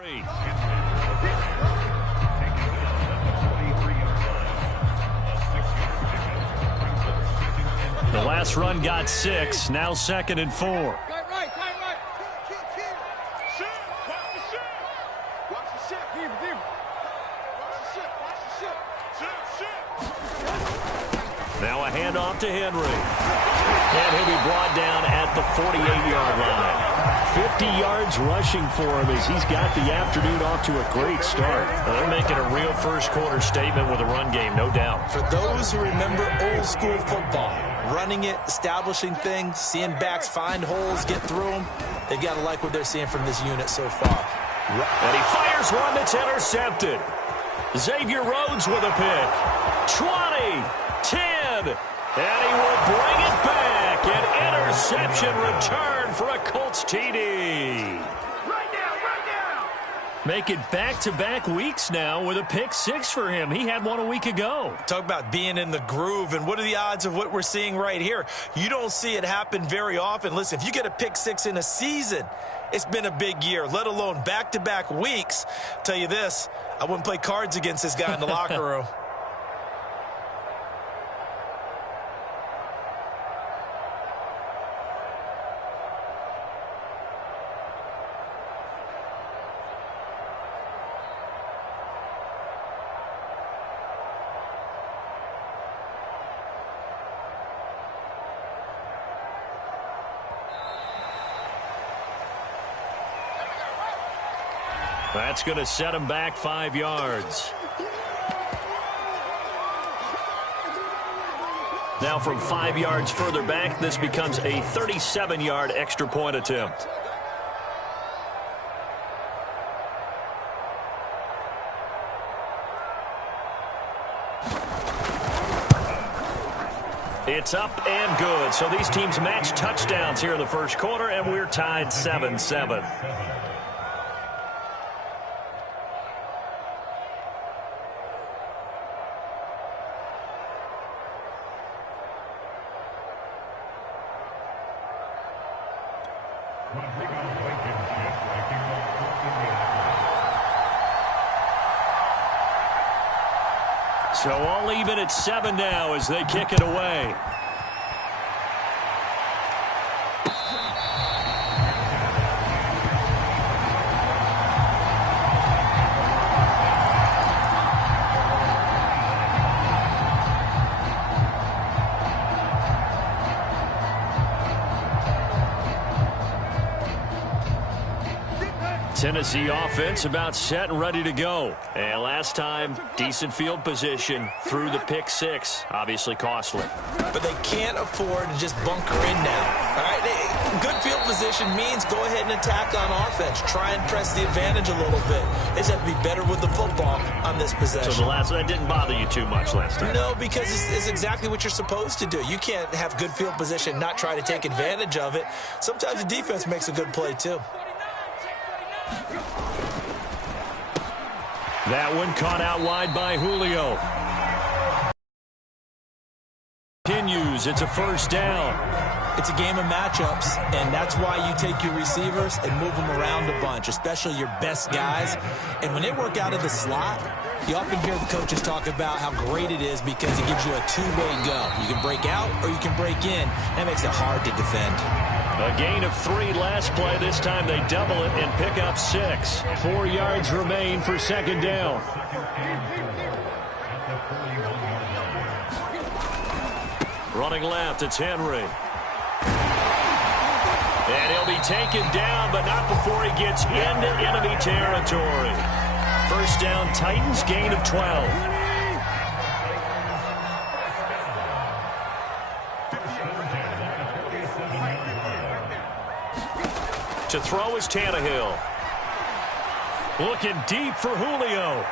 The last run got 6, now 2nd and 4. Now a handoff to Henry. And he'll be brought down at the 48-yard line. 50 yards rushing for him as he's got the afternoon off to a great start. Well, they're making a real first-quarter statement with a run game, no doubt. For those who remember old-school football, running it, establishing things, seeing backs find holes, get through them, they've got to like what they're seeing from this unit so far. And he fires one that's intercepted. Xavier Rhodes with a pick. 20, 10, and he will bring it back. An interception return for a Colts TD. Make it back-to-back weeks now with a pick 6 for him. He had one a week ago. Talk about being in the groove, and what are the odds of what we're seeing right here? You don't see it happen very often. Listen, if you get a pick 6 in a season, it's been a big year, let alone back-to-back weeks. Tell you this, I wouldn't play cards against this guy in the locker room. That's going to set him back 5 yards. Now from 5 yards further back, this becomes a 37-yard extra point attempt. It's up and good. So these teams match touchdowns here in the first quarter, and we're tied 7-7. So all even at 7 now as they kick it away. Tennessee offense about set and ready to go. And last time, decent field position through the pick 6. Obviously costly. But they can't afford to just bunker in now. All right, good field position means go ahead and attack on offense. Try and press the advantage a little bit. They just have to be better with the football on this possession. So that didn't bother you too much last time? No, because it's exactly what you're supposed to do. You can't have good field position, not try to take advantage of it. Sometimes the defense makes a good play too. That one caught out wide by Julio. Continues. It's a first down. It's a game of matchups, and that's why you take your receivers and move them around a bunch, especially your best guys. And when they work out of the slot, you often hear the coaches talk about how great it is because it gives you a two-way go. You can break out or you can break in. That makes it hard to defend. A gain of 3 last play. This time they double it and pick up 6. 4 yards remain for second down. Running left, it's Henry. And he'll be taken down, but not before he gets into enemy territory. First down, Titans, gain of 12. To throw is Tannehill. Looking deep for Julio.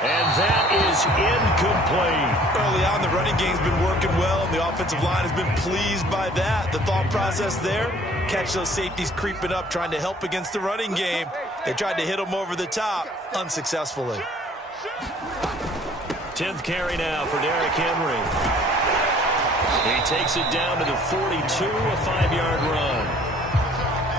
And that is incomplete. Early on, the running game's been working well, and the offensive line has been pleased by that. The thought process there, catch those safeties creeping up, trying to help against the running game. They tried to hit them over the top, unsuccessfully. 10th carry now for Derrick Henry. He takes it down to the 42, a 5-yard run.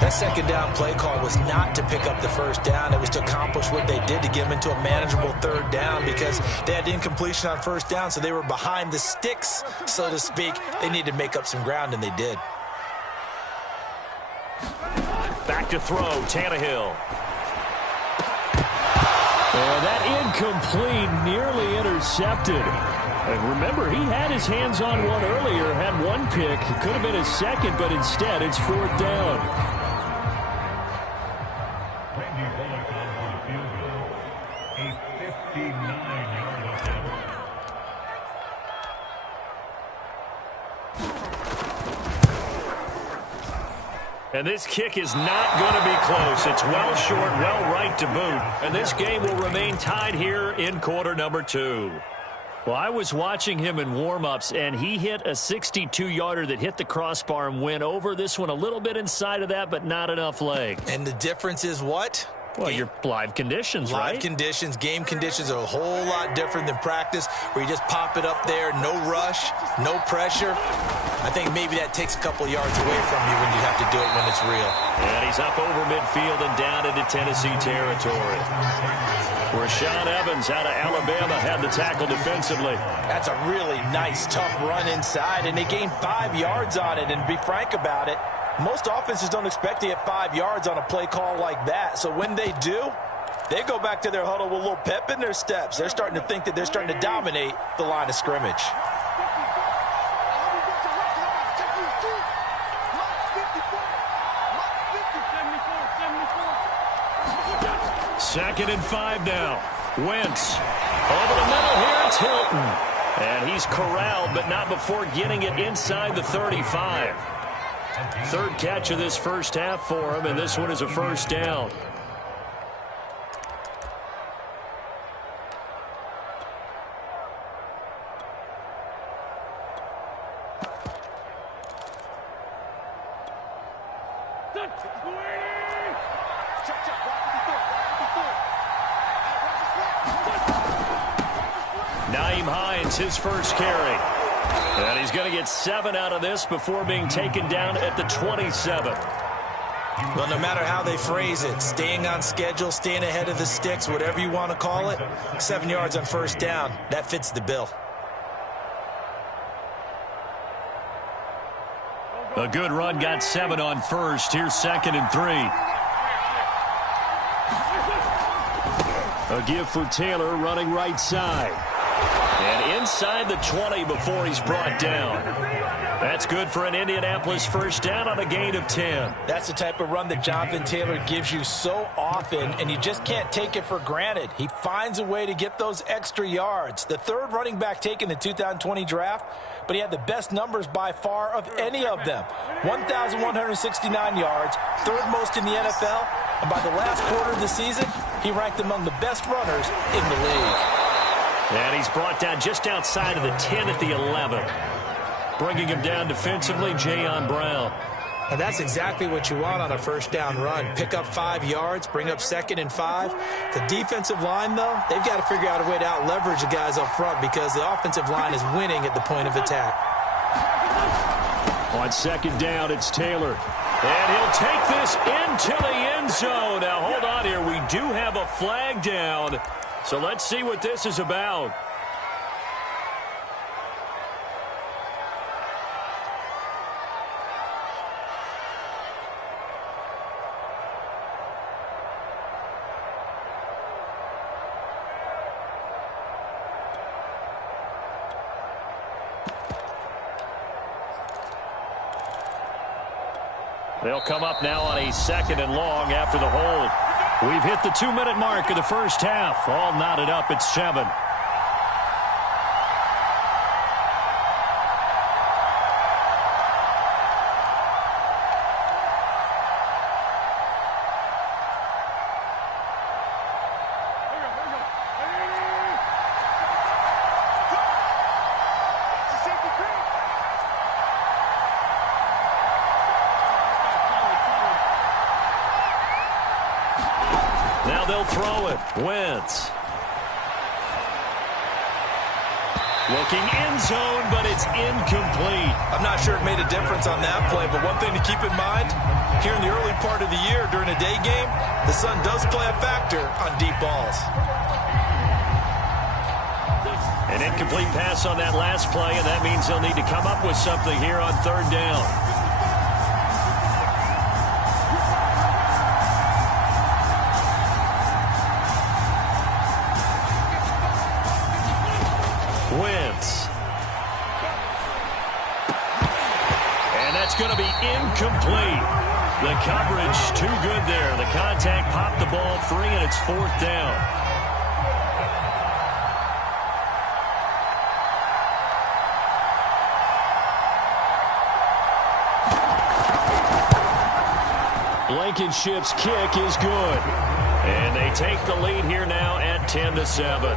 That second down play call was not to pick up the first down. It was to accomplish what they did to get them into a manageable third down because they had incompletion on first down, so they were behind the sticks, so to speak. They needed to make up some ground, and they did. Back to throw, Tannehill. And that incomplete, nearly intercepted. And remember, he had his hands on one earlier, had one pick. It could have been his second, but instead it's fourth down. And this kick is not going to be close. It's well short, well right to boot. And this game will remain tied here in quarter number 2. Well, I was watching him in warm-ups, and he hit a 62-yarder that hit the crossbar and went over. This one a little bit inside of that, but not enough leg. And the difference is what? Well, your live conditions, right? Live conditions, game conditions are a whole lot different than practice, where you just pop it up there, no rush, no pressure. I think maybe that takes a couple yards away from you when you have to do it when it's real. And he's up over midfield and down into Tennessee territory. Rashaan Evans out of Alabama had the tackle defensively. That's a really nice, tough run inside, and they gained 5 yards on it. And to be frank about it, most offenses don't expect to get 5 yards on a play call like that. So when they do, they go back to their huddle with a little pep in their steps. They're starting to think that they're starting to dominate the line of scrimmage. Second and 5 now. Wentz. Over the middle here, it's Hilton. And he's corralled, but not before getting it inside the 35. Third catch of this first half for him, and this one is a first down. His first carry. And he's going to get 7 out of this before being taken down at the 27. Well, no matter how they phrase it, staying on schedule, staying ahead of the sticks, whatever you want to call it, 7 yards on first down, that fits the bill. A good run got 7 on first. Here's second and 3. A give for Taylor running right side. And inside the 20 before he's brought down. That's good for an Indianapolis first down on a gain of 10. That's the type of run that Jonathan Taylor gives you so often, and you just can't take it for granted. He finds a way to get those extra yards. The third running back taken in the 2020 draft, but he had the best numbers by far of any of them. 1,169 yards, third most in the NFL, and by the last quarter of the season, he ranked among the best runners in the league. And he's brought down just outside of the 10 at the 11. Bringing him down defensively, Jayon Brown. And that's exactly what you want on a first down run. Pick up 5 yards, bring up second and 5. The defensive line, though, they've got to figure out a way to out-leverage the guys up front because the offensive line is winning at the point of attack. On second down, it's Taylor. And he'll take this into the end zone. Now, hold on here. We do have a flag down. So let's see what this is about. They'll come up now on a second and long after the hold. We've hit the 2-minute mark of the first half. All knotted up at 7. Now they'll throw it. Wentz. Looking end zone, but it's incomplete. I'm not sure it made a difference on that play, but one thing to keep in mind, here in the early part of the year during a day game, the sun does play a factor on deep balls. An incomplete pass on that last play, and that means they'll need to come up with something here on third down. Wentz. And that's going to be incomplete. The coverage too good there. The contact popped the ball free, and it's fourth down. Blankenship's kick is good. And they take the lead here now at 10-7.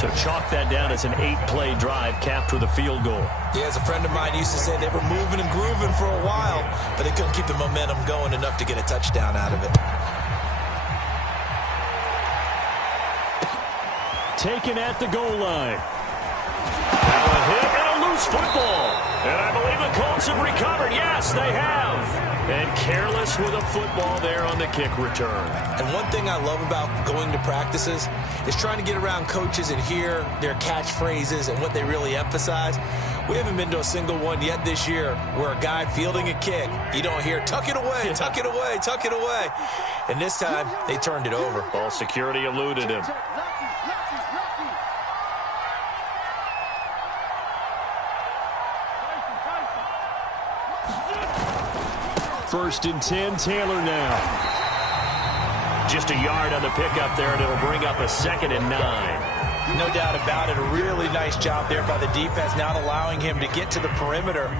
So chalk that down as an 8-play drive capped with a field goal. Yeah, as a friend of mine used to say, they were moving and grooving for a while, but they couldn't keep the momentum going enough to get a touchdown out of it. Taken at the goal line. Now a hit and a loose football. And I believe the Colts have recovered. Yes, they have. And careless with a football there on the kick return. And one thing I love about going to practices is trying to get around coaches and hear their catchphrases and what they really emphasize. We haven't been to a single one yet this year where a guy fielding a kick, you don't hear, tuck it away, tuck it away, tuck it away. And this time, they turned it over. Ball security eluded him. First and 10, Taylor now. Just a yard on the pickup there, and it'll bring up a 2nd and 9. No doubt about it. A really nice job there by the defense, not allowing him to get to the perimeter.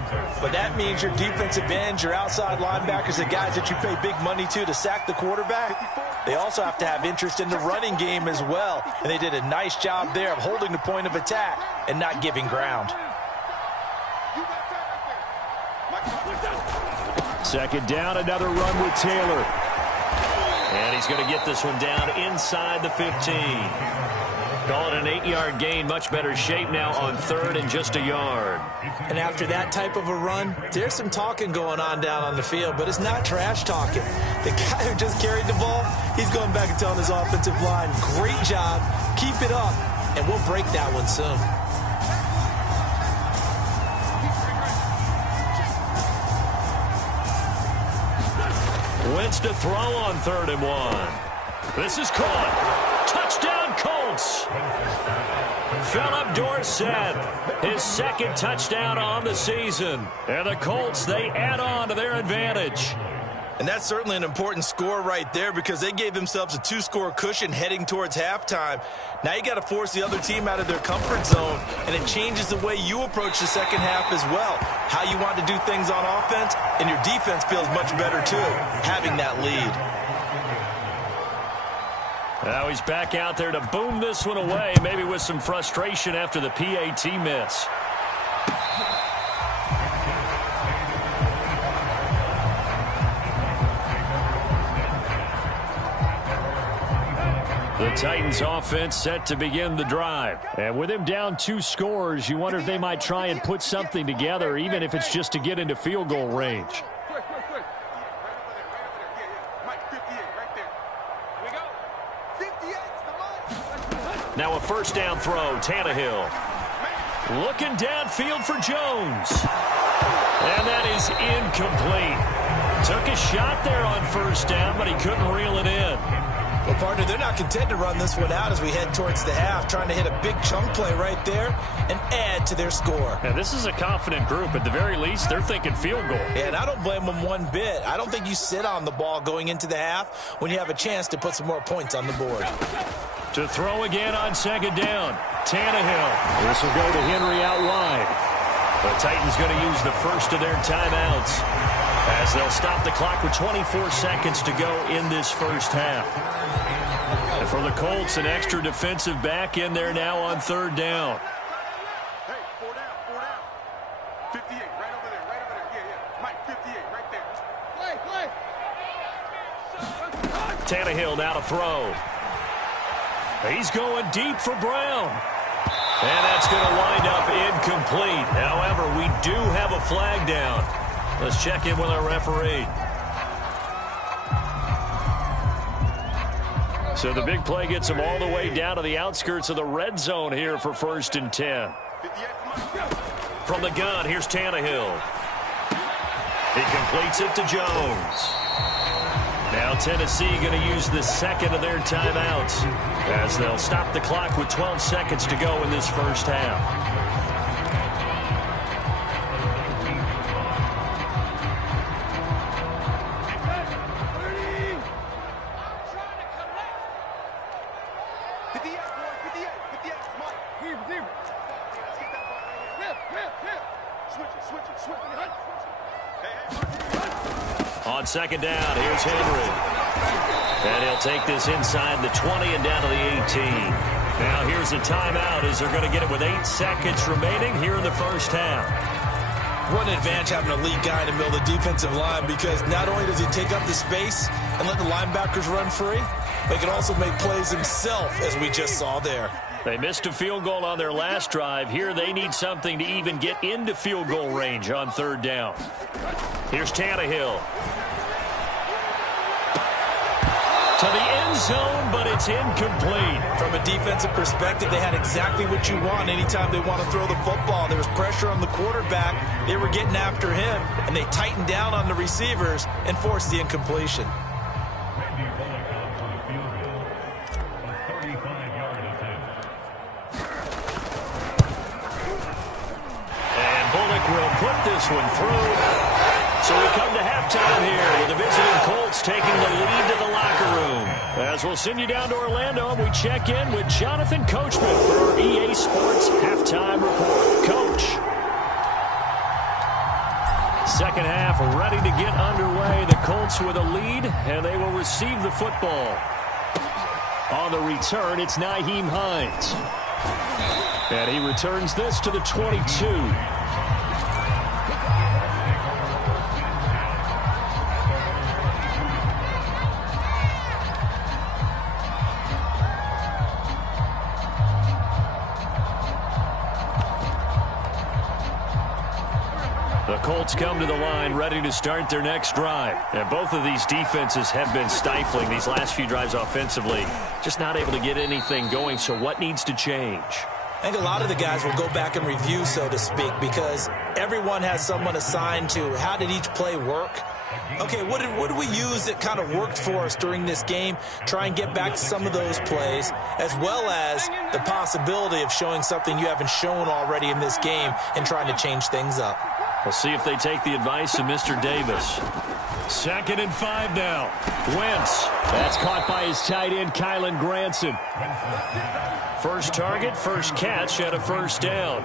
But that means your defensive ends, your outside linebackers, the guys that you pay big money to sack the quarterback, they also have to have interest in the running game as well. And they did a nice job there of holding the point of attack and not giving ground. Second down, another run with Taylor. And he's going to get this one down inside the 15. Call it an 8-yard gain. Much better shape now on third and just a yard. And after that type of a run, there's some talking going on down on the field, but it's not trash talking. The guy who just carried the ball, he's going back and telling his offensive line, great job, keep it up, and we'll break that one soon. Wentz to throw on 3rd and 1. This is caught. Touchdown, Colts. Philip Dorsett, his 2nd touchdown on the season. And the Colts, they add on to their advantage. And that's certainly an important score right there because they gave themselves a 2-score cushion heading towards halftime. Now you got to force the other team out of their comfort zone, and it changes the way you approach the second half as well. How you want to do things on offense, and your defense feels much better too, having that lead. Now he's back out there to boom this one away, maybe with some frustration after the PAT miss. The Titans offense set to begin the drive. And with him down 2 scores, you wonder if they might try and put something together, even if it's just to get into field goal range. Now a first down throw, Tannehill. Looking downfield for Jones. And that is incomplete. Took a shot there on first down, but he couldn't reel it in. Well, partner, they're not content to run this one out as we head towards the half, trying to hit a big chunk play right there and add to their score. Now, this is a confident group. At the very least, they're thinking field goal. Yeah, and I don't blame them one bit. I don't think you sit on the ball going into the half when you have a chance to put some more points on the board. To throw again on second down, Tannehill. This will go to Henry out wide. The Titans going to use the first of their timeouts as they'll stop the clock with 24 seconds to go in this first half. And for the Colts, an extra defensive back in there now on third down. Hey, 4 down, 4 down. 58, right over there, right over there. Yeah. Mike, 58, right there. Play. Tannehill now to throw. He's going deep for Brown. And that's going to wind up incomplete. However, we do have a flag down. Let's check in with our referee. So the big play gets him all the way down to the outskirts of the red zone here for 1st and 10. From the gun, here's Tannehill. He completes it to Jones. Now Tennessee going to use the second of their timeouts as they'll stop the clock with 12 seconds to go in this first half. On second down, here's Henry. And he'll take this inside the 20 and down to the 18. Now here's a timeout as they're going to get it with 8 seconds remaining here in the first half. What an advantage having a lead guy in the middle of the defensive line, because not only does he take up the space and let the linebackers run free, but he can also make plays himself, as we just saw there. They missed a field goal on their last drive. Here they need something to even get into field goal range on 3rd down. Here's Tannehill. To the end zone, but it's incomplete. From a defensive perspective, they had exactly what you want anytime they want to throw the football. There was pressure on the quarterback. They were getting after him, and they tightened down on the receivers and forced the incompletion. And Bullock will put this one through. So we come to halftime here with the visiting Colts taking the lead to the locker room. As we'll send you down to Orlando, we check in with Jonathan Coachman for our EA Sports Halftime Report. Coach. Second half ready to get underway. The Colts with a lead, and they will receive the football. On the return, it's Nyheim Hines. And he returns this to the 22. The Colts come to the line ready to start their next drive. And both of these defenses have been stifling these last few drives offensively. Just not able to get anything going, so what needs to change? I think a lot of the guys will go back and review, so to speak, because everyone has someone assigned to how did each play work. Okay, what did we use that kind of worked for us during this game? Try and get back to some of those plays, as well as the possibility of showing something you haven't shown already in this game and trying to change things up. We'll see if they take the advice of Mr. Davis. 2nd and 5 now. Wentz. That's caught by his tight end, Kylen Granson. First target, first catch at a first down.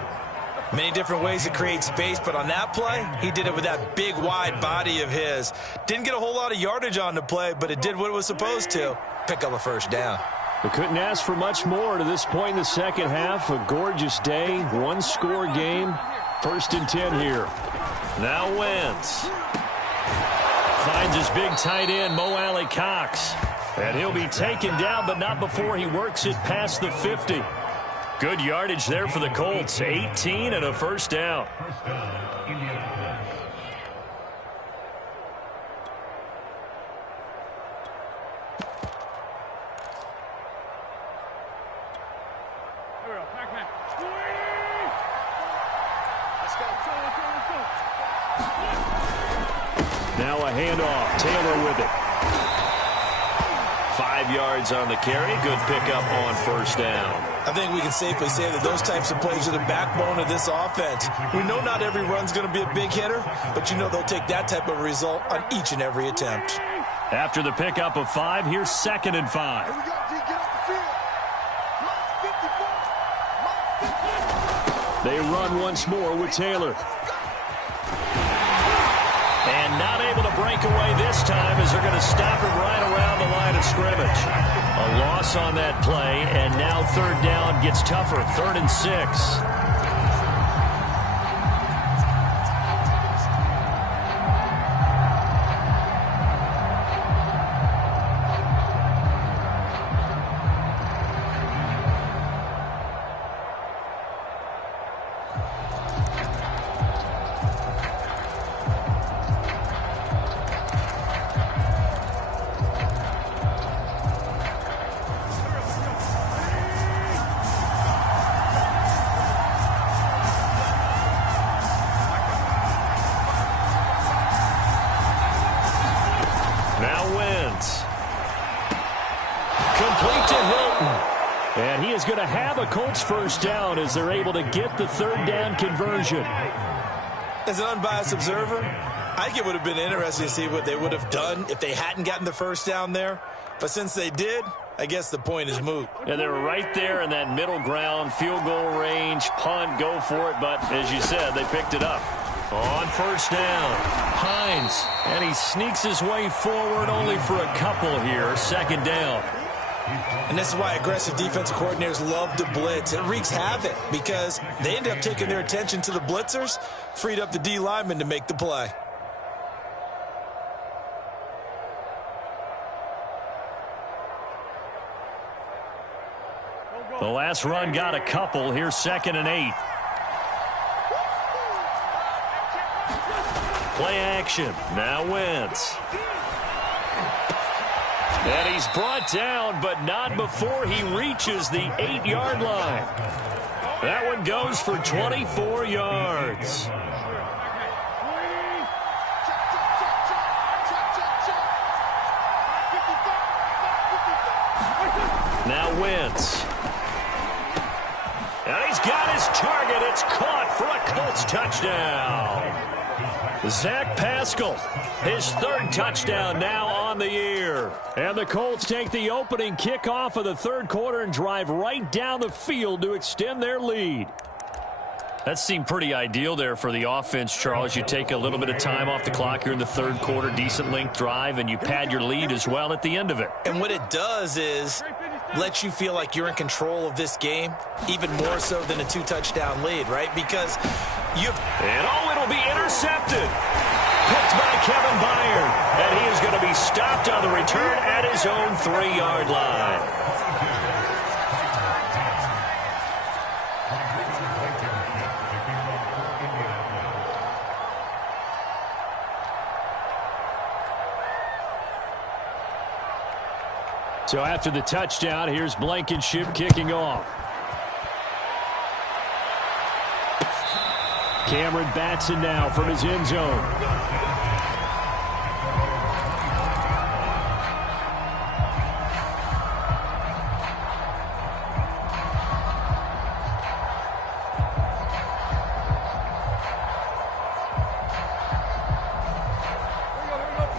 Many different ways to create space, but on that play, he did it with that big, wide body of his. Didn't get a whole lot of yardage on the play, but it did what it was supposed to. Pick up a first down. They couldn't ask for much more to this point in the second half. A gorgeous day, one-score game. 1st and 10 here. Now Wentz. Finds his big tight end, Mo Alley Cox. And he'll be taken down, but not before he works it past the 50. Good yardage there for the Colts. 18 and a first down. Now a handoff. Taylor with it. 5 yards on the carry. Good pickup on first down. I think we can safely say that those types of plays are the backbone of this offense. We know not every run's going to be a big hitter, but you know they'll take that type of result on each and every attempt. After the pickup of 5, here's 2nd and 5. They run once more with Taylor. And not able to break away this time as they're going to stop him right around the line of scrimmage. A loss on that play, and now 3rd down gets tougher. 3rd and 6. And he is going to have a Colts first down as they're able to get the third down conversion. As an unbiased observer, I think it would have been interesting to see what they would have done if they hadn't gotten the first down there. But since they did, I guess the point is moot. Yeah, they were right there in that middle ground, field goal range, punt, go for it. But as you said, they picked it up. On first down, Hines. And he sneaks his way forward only for a couple here. Second down. And this is why aggressive defensive coordinators love to blitz. It wreaks havoc because they end up taking their attention to the blitzers, freed up the D lineman to make the play. The last run got a couple. Here's 2nd and 8. Play action. Now Wentz. And he's brought down, but not before he reaches the 8-yard line. That one goes for 24 yards. Now Wentz. And he's got his target. It's caught for a Colts touchdown. Zach Pascal, his 3rd touchdown now on the year. And the Colts take the opening kickoff of the 3rd quarter and drive right down the field to extend their lead. That seemed pretty ideal there for the offense, Charles. You take a little bit of time off the clock here in the 3rd quarter, decent length drive, and you pad your lead as well at the end of it. And what it does is let you feel like you're in control of this game, even more so than a 2-touchdown lead, right? Because it'll be intercepted. Picked by Kevin Byard. And he is going to be stopped on the return at his own 3-yard line. So after the touchdown, here's Blankenship kicking off. Cameron Batson now from his end zone.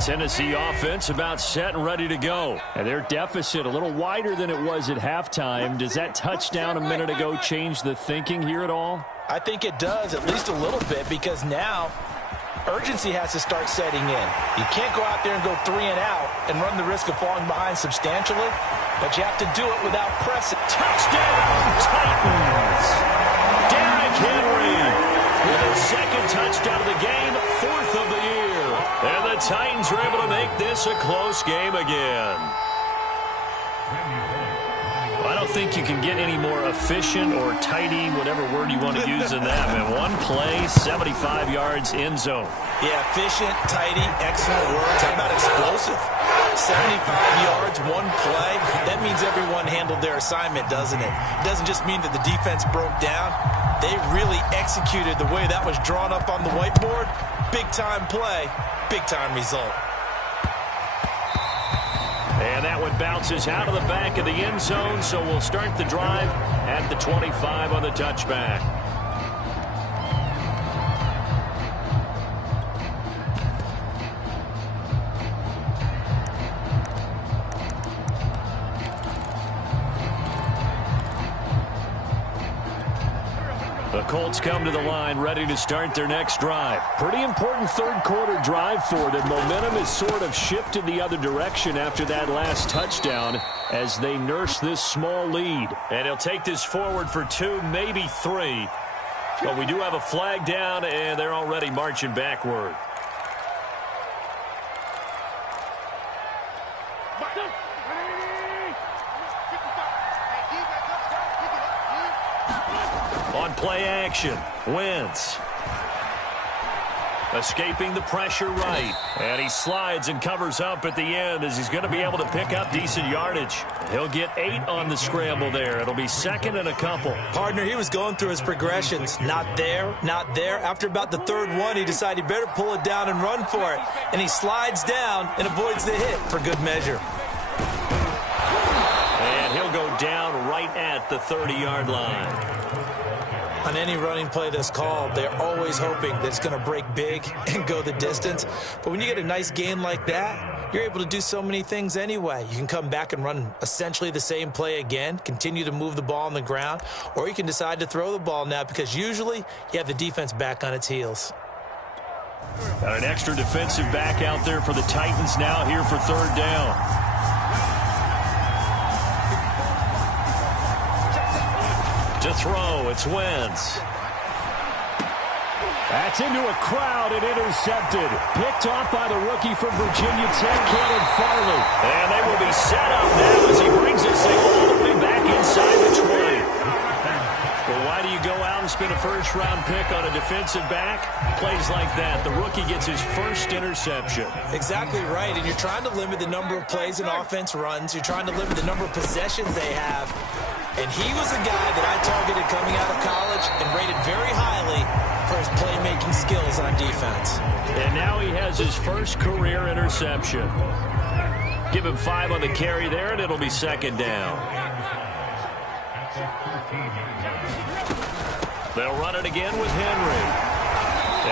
Tennessee offense about set and ready to go. And their deficit a little wider than it was at halftime. Does that touchdown a minute ago change the thinking here at all? I think it does, at least a little bit, because now urgency has to start setting in. You can't go out there and go 3 and out and run the risk of falling behind substantially, but you have to do it without pressing. Touchdown, Titans! Derrick Henry with his 2nd touchdown of the game, 4th of the year. And the Titans are able to make this a close game again. I don't think you can get any more efficient or tidy, whatever word you want to use in that, man. One play, 75 yards, end zone. Yeah, efficient, tidy, excellent work. Talk about explosive. 75 yards, one play. That means everyone handled their assignment, doesn't it? It doesn't just mean that the defense broke down. They really executed the way that was drawn up on the whiteboard. Big-time play, big-time result. And that one bounces out of the back of the end zone, so we'll start the drive at the 25 on the touchback. The Colts come to the line ready to start their next drive. Pretty important 3rd quarter drive for them. Momentum has sort of shifted the other direction after that last touchdown as they nurse this small lead. And he'll take this forward for 2, maybe 3. But we do have a flag down, and they're already marching backward. On play action, Wentz. Escaping the pressure right. And he slides and covers up at the end as he's going to be able to pick up decent yardage. He'll get 8 on the scramble there. It'll be 2nd and a couple. Partner, he was going through his progressions. Not there, not there. After about the 3rd one, he decided he better pull it down and run for it. And he slides down and avoids the hit for good measure. And he'll go down right at at the 30-yard line. On any running play that's called, they're always hoping that it's going to break big and go the distance. But when you get a nice gain like that, you're able to do so many things anyway. You can come back and run essentially the same play again, continue to move the ball on the ground, or you can decide to throw the ball now because usually you have the defense back on its heels. Got an extra defensive back out there for the Titans now here for third down. To throw, it's Wentz. That's into a crowd and intercepted. Picked off by the rookie from Virginia Tech, Caleb Farley. And they will be set up now as he brings this thing all the way back inside the 20. Well, why do you go out and spend a first-round pick on a defensive back? Plays like that. The rookie gets his first interception. Exactly right, and you're trying to limit the number of plays an offense runs. You're trying to limit the number of possessions they have. And he was a guy that I targeted coming out of college and rated very highly for his playmaking skills on defense. And now he has his first career interception. Give him 5 on the carry there, and it'll be second down. They'll run it again with Henry.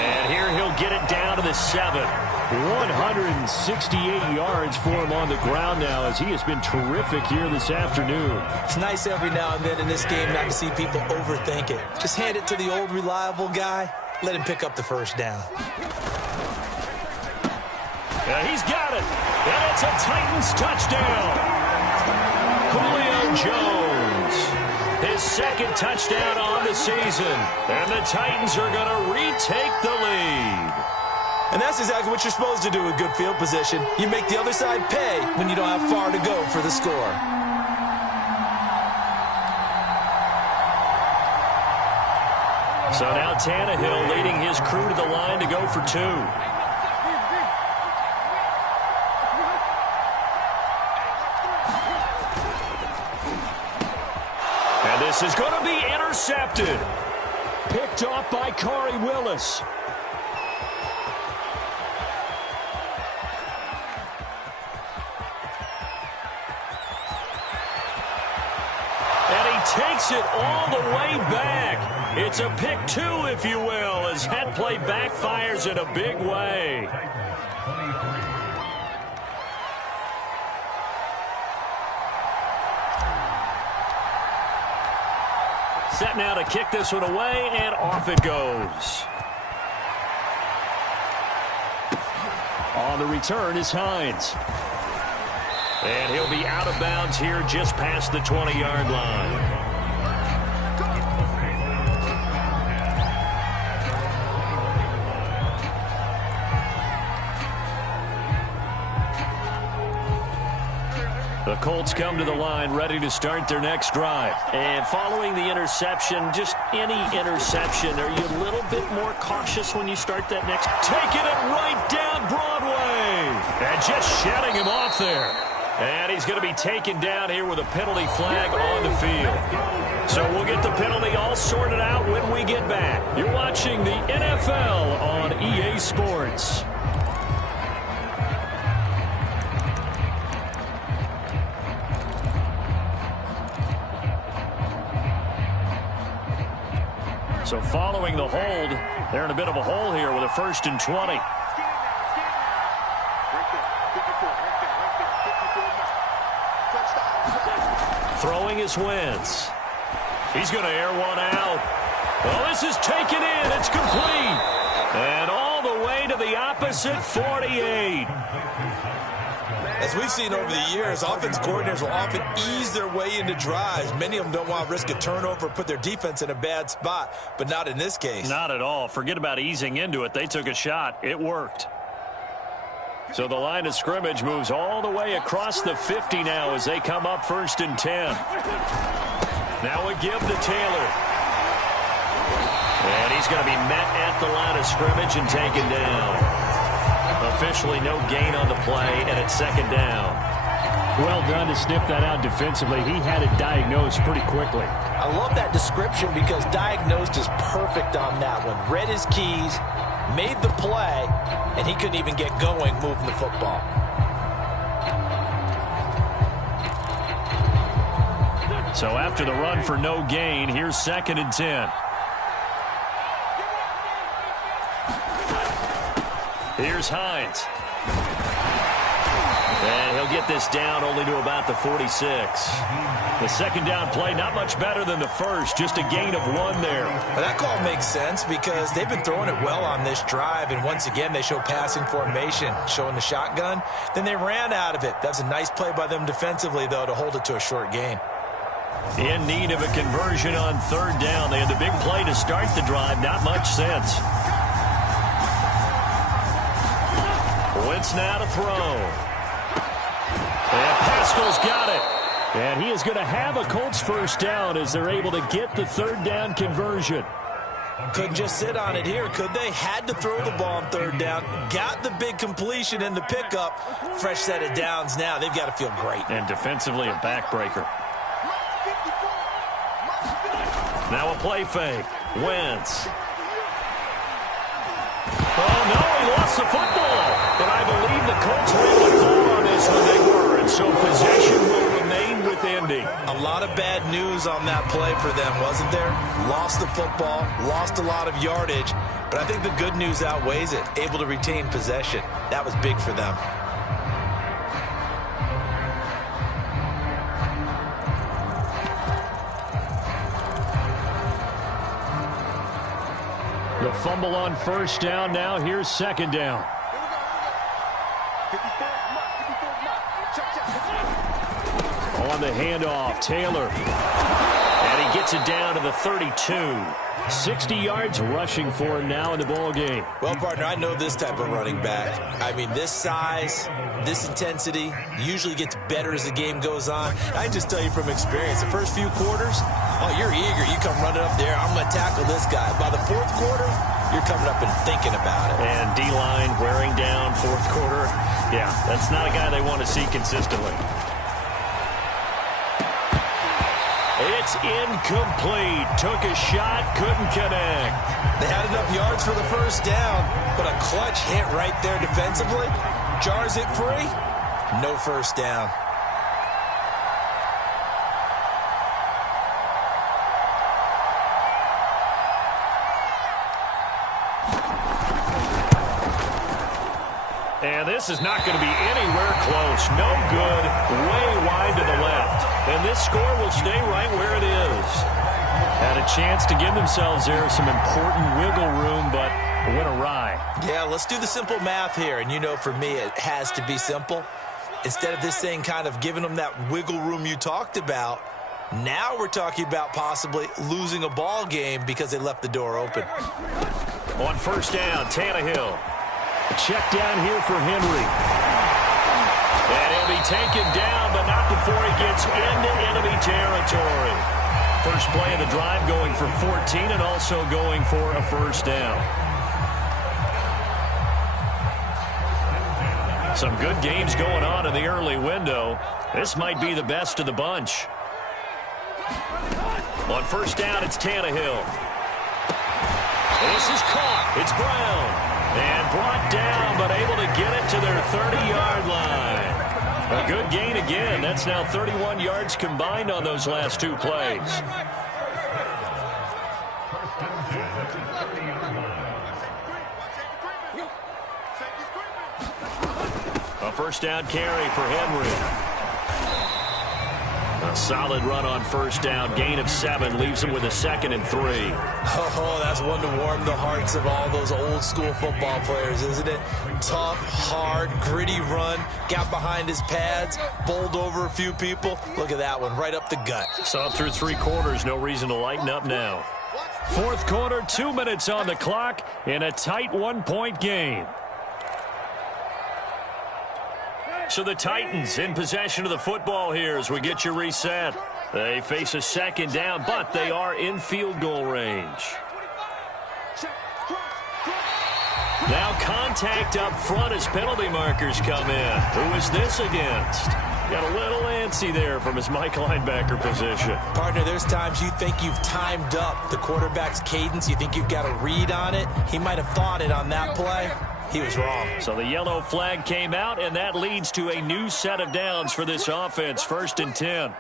And here he'll get it down to the 7. 168 yards for him on the ground now as he has been terrific here this afternoon. It's nice every now and then in this game not to see people overthink it. Just hand it to the old reliable guy. Let him pick up the first down. He's got it. And it's a Titans touchdown. Julio Jones. His second touchdown on the season. And the Titans are going to retake the lead. And that's exactly what you're supposed to do with good field position. You make the other side pay when you don't have far to go for the score. So now Tannehill leading his crew to the line to go for 2. And this is going to be intercepted. Picked off by Corey Willis. Takes it all the way back. It's a pick 2, if you will, as that play backfires in a big way. Set now to kick this one away, and off it goes. On the return is Hines. And he'll be out of bounds here just past the 20-yard line. The Colts come to the line ready to start their next drive. And following the interception, just any interception, are you a little bit more cautious when you start that next? Taking it right down Broadway. And just shutting him off there. And he's going to be taken down here with a penalty flag on the field. So we'll get the penalty all sorted out when we get back. You're watching the NFL on EA Sports. So following the hold, they're in a bit of a hole here with a 1st and 20. Throwing is Wentz. He's going to air one out. Well, this is taken in. It's complete. And all the way to the opposite 48. As we've seen over the years, offense coordinators will often ease their way into drives. Many of them don't want to risk a turnover, put their defense in a bad spot, but not in this case. Not at all. Forget about easing into it. They took a shot. It worked. So the line of scrimmage moves all the way across the 50 now as they come up 1st and 10. Now a give to Taylor. And he's going to be met at the line of scrimmage and taken down. Officially no gain on the play, and it's 2nd down. Well done to sniff that out defensively. He had it diagnosed pretty quickly. I love that description because diagnosed is perfect on that one. Read his keys, made the play, and he couldn't even get going moving the football. So after the run for no gain, here's 2nd and 10. Here's Hines. And he'll get this down only to about the 46. The second down play, not much better than the first, just a gain of 1 there. Well, that call makes sense because they've been throwing it well on this drive, and once again they show passing formation, showing the shotgun. Then they ran out of it. That's a nice play by them defensively, though, to hold it to a short gain. In need of a conversion on 3rd down. They had the big play to start the drive, not much sense. Wentz now to throw. And Pascal's got it. And he is going to have a Colts first down as they're able to get the 3rd down conversion. Couldn't just sit on it here, could they? Had to throw the ball on 3rd down. Got the big completion in the pickup. Fresh set of downs now. They've got to feel great. And defensively, a backbreaker. Now a play fake. Wentz. Oh, no, he lost the football. But I believe the Colts were able to call on this when they were. And so possession will remain with Indy. A lot of bad news on that play for them, wasn't there? Lost the football, lost a lot of yardage. But I think the good news outweighs it. Able to retain possession. That was big for them. The fumble on 1st down. Now here's 2nd down. On the handoff, Taylor. And he gets it down to the 32. 60 yards rushing for him now in the ball game. Well, partner, I know this type of running back. I mean, this size, this intensity usually gets better as the game goes on. I can just tell you from experience, the first few quarters, oh, you're eager. You come running up there. I'm going to tackle this guy. By the 4th quarter, you're coming up and thinking about it. And D-line wearing down 4th quarter. Yeah, that's not a guy they want to see consistently. It's incomplete. Took a shot, couldn't connect. They had enough yards for the first down, but a clutch hit right there defensively. Jars it free. No first down. And this is not going to be anywhere close. No good. Way wide to the left. And this score will stay right where it is. Had a chance to give themselves there some important wiggle room, but went awry. Yeah, let's do the simple math here. And you know, for me, it has to be simple. Instead of this thing kind of giving them that wiggle room you talked about, now we're talking about possibly losing a ball game because they left the door open. On 1st down, Tannehill. Check down here for Henry. And he'll be taken down, but not before he gets into enemy territory. First play of the drive going for 14 and also going for a first down. Some good games going on in the early window. This might be the best of the bunch. On 1st down, it's Tannehill. This is caught. It's Brown. And brought down, but able to get it to their 30-yard line. A good gain again. That's now 31 yards combined on those last 2 plays. A first down carry for Henry. A solid run on 1st down. Gain of 7 leaves him with a 2nd and 3. Oh, that's one to warm the hearts of all those old-school football players, isn't it? Tough, hard, gritty run. Got behind his pads, bowled over a few people. Look at that one, right up the gut. Saw through 3 quarters. No reason to lighten up now. 4th quarter, 2 minutes on the clock in a tight 1-point game. So the Titans in possession of the football here as we get you reset. They face a 2nd down, but they are in field goal range. Now contact up front as penalty markers come in. Who is this against? Got a little antsy there from his Mike linebacker position. Partner, there's times you think you've timed up the quarterback's cadence. You think you've got a read on it. He might have thought it on that play. He was wrong. So the yellow flag came out, and that leads to a new set of downs for this offense. 1st and 10.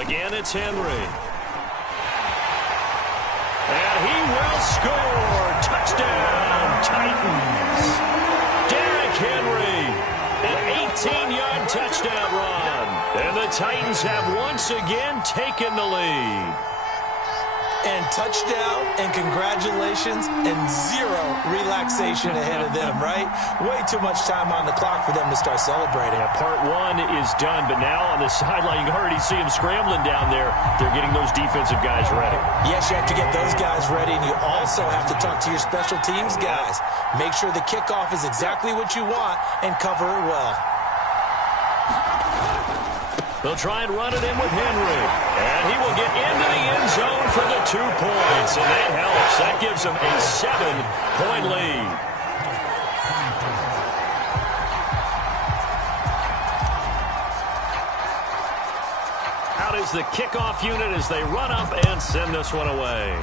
Again, it's Henry. And he will score. Touchdown, Titans. Derrick Henry, an 18-yard touchdown run. And the Titans have once again taken the lead. And touchdown, and congratulations, and zero relaxation ahead of them, right? Way too much time on the clock for them to start celebrating. Yeah, part one is done, but now on the sideline, you can already see them scrambling down there. They're getting those defensive guys ready. Yes, you have to get those guys ready, and you also have to talk to your special teams guys. Make sure the kickoff is exactly what you want and cover it well. They'll try and run it in with Henry. And he will get into the end zone for the 2 points. And that helps. That gives them a 7-point lead. Out is the kickoff unit as they run up and send this one away.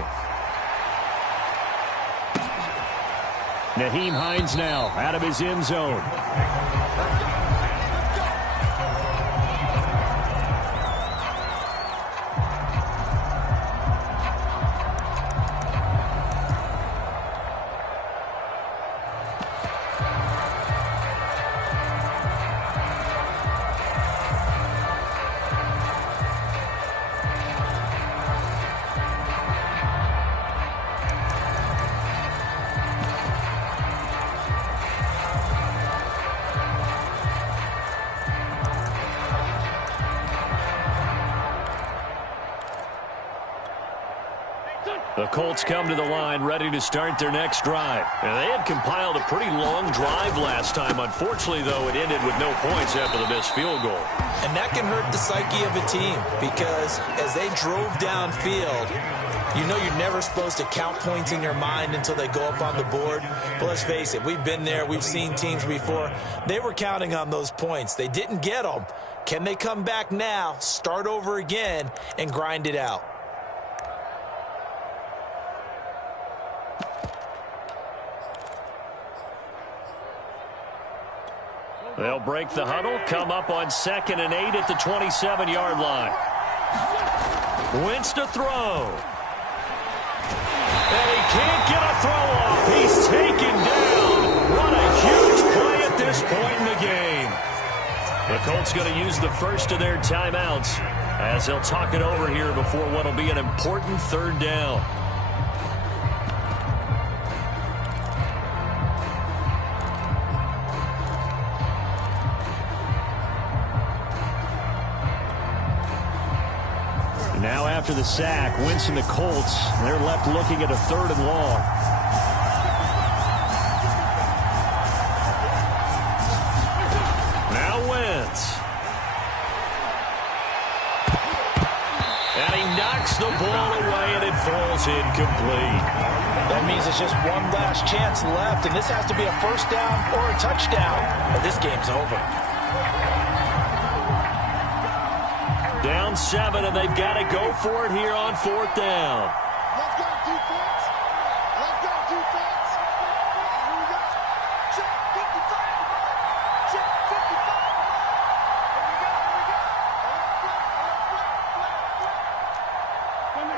Nyheim Hines now out of his end zone. The Colts come to the line ready to start their next drive. And they had compiled a pretty long drive last time. Unfortunately, though, it ended with no points after the missed field goal. And that can hurt the psyche of a team because as they drove downfield, you know you're never supposed to count points in your mind until they go up on the board. But let's face it, we've been there. We've seen teams before. They were counting on those points. They didn't get them. Can they come back now, start over again, and grind it out? They'll break the huddle, come up on 2nd and 8 at the 27-yard line. Wentz to throw. And he can't get a throw off. He's taken down. What a huge play at this point in the game. The Colts going to use the first of their timeouts as they'll talk it over here before what will be an important 3rd down. Now after the sack, Wentz and the Colts, they're left looking at a 3rd and long. Now Wentz. And he knocks the ball away and it falls incomplete. That means it's just one last chance left, and this has to be a 1st down or a touchdown, or this game's over. Down 7, and they've got to go for it here on 4th down. Let's go, defense. Let's go, defense. Here we go. Check 55. Check 55. Here we go. Here we go.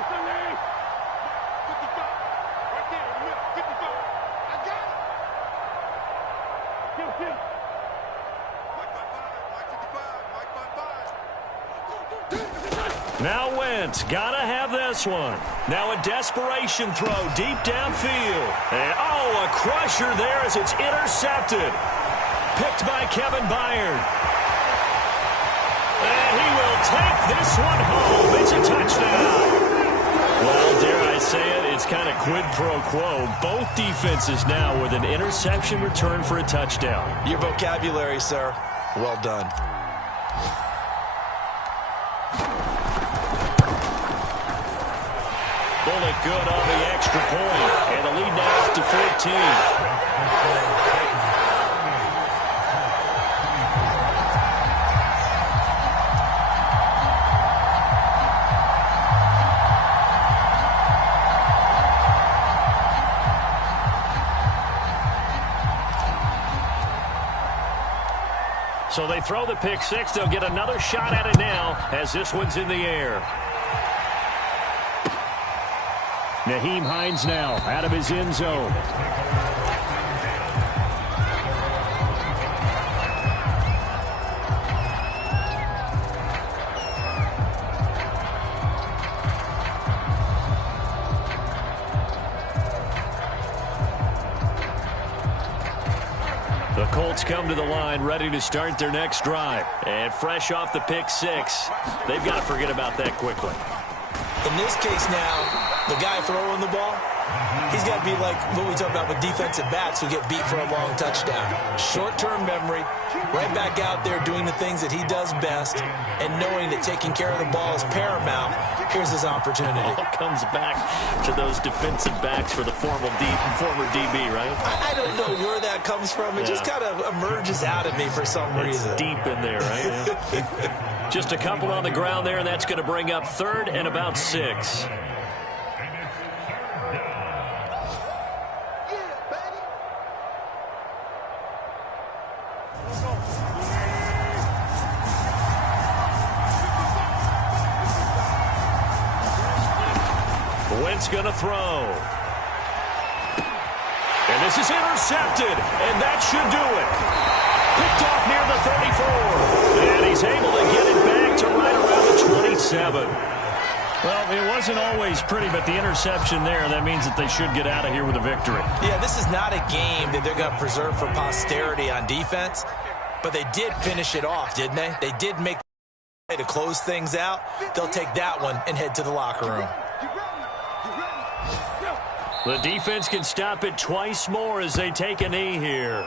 Sunday. 55. Right there in the middle. 55. I got it. Kill. Mike by 5. Mike 55. Mike by 5. Now Wentz, gotta have this one. Now a desperation throw deep downfield. And a crusher there as it's intercepted. Picked by Kevin Byard. And he will take this one home. It's a touchdown. Well, dare I say it, it's kind of quid pro quo. Both defenses now with an interception return for a touchdown. Your vocabulary, sir. Well done. Bullet good on the extra point. And the lead now up to 14. So they throw the pick six. They'll get another shot at it now as this one's in the air. Nyheim Hines now out of his end zone. The Colts come to the line ready to start their next drive. And fresh off the pick six, they've got to forget about that quickly. In this case now, the guy throwing the ball, he's got to be like what we talk about with defensive backs who get beat for a long touchdown. Short-term memory, right back out there doing the things that he does best, and knowing that taking care of the ball is paramount. Here's his opportunity. All comes back to those defensive backs for the former DB, right? I don't know where that comes from. It just kind of emerges out of me for some reason. It's deep in there, right? Yeah. Just a couple on the ground there, and that's going to bring up third and about 6. Wentz going to throw. And this is intercepted, and that should do it. Picked off near the 34. And he's able to get it back to right around the 27. Well, it wasn't always pretty, but the interception there, that means that they should get out of here with a victory. Yeah, this is not a game that they're going to preserve for posterity on defense, but they did finish it off, didn't they? They did make the to close things out. They'll take that one and head to the locker room. The defense can stop it twice more as they take a knee here.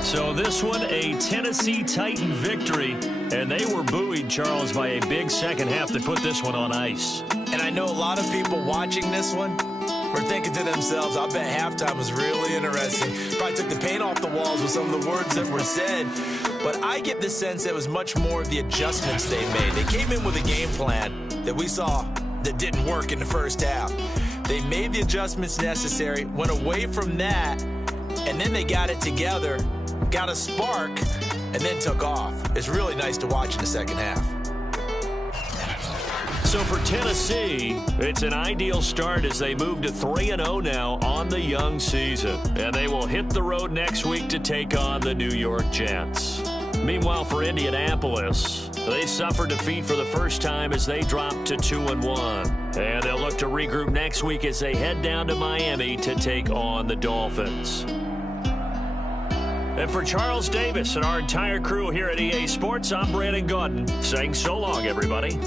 So this one, a Tennessee Titan victory, and they were buoyed, Charles, by a big second half to put this one on ice. And I know a lot of people watching this one were thinking to themselves, I bet halftime was really interesting. Probably took the paint off the walls with some of the words that were said. But I get the sense that it was much more of the adjustments they made. They came in with a game plan that we saw that didn't work in the first half. They made the adjustments necessary, went away from that, and then they got it together, got a spark, and then took off. It's really nice to watch in the second half. So for Tennessee, it's an ideal start as they move to 3-0 now on the young season. And they will hit the road next week to take on the New York Jets. Meanwhile, for Indianapolis, they suffered defeat for the first time as they dropped to 2-1. And they'll look to regroup next week as they head down to Miami to take on the Dolphins. And for Charles Davis and our entire crew here at EA Sports, I'm Brandon Gaudin saying so long, everybody.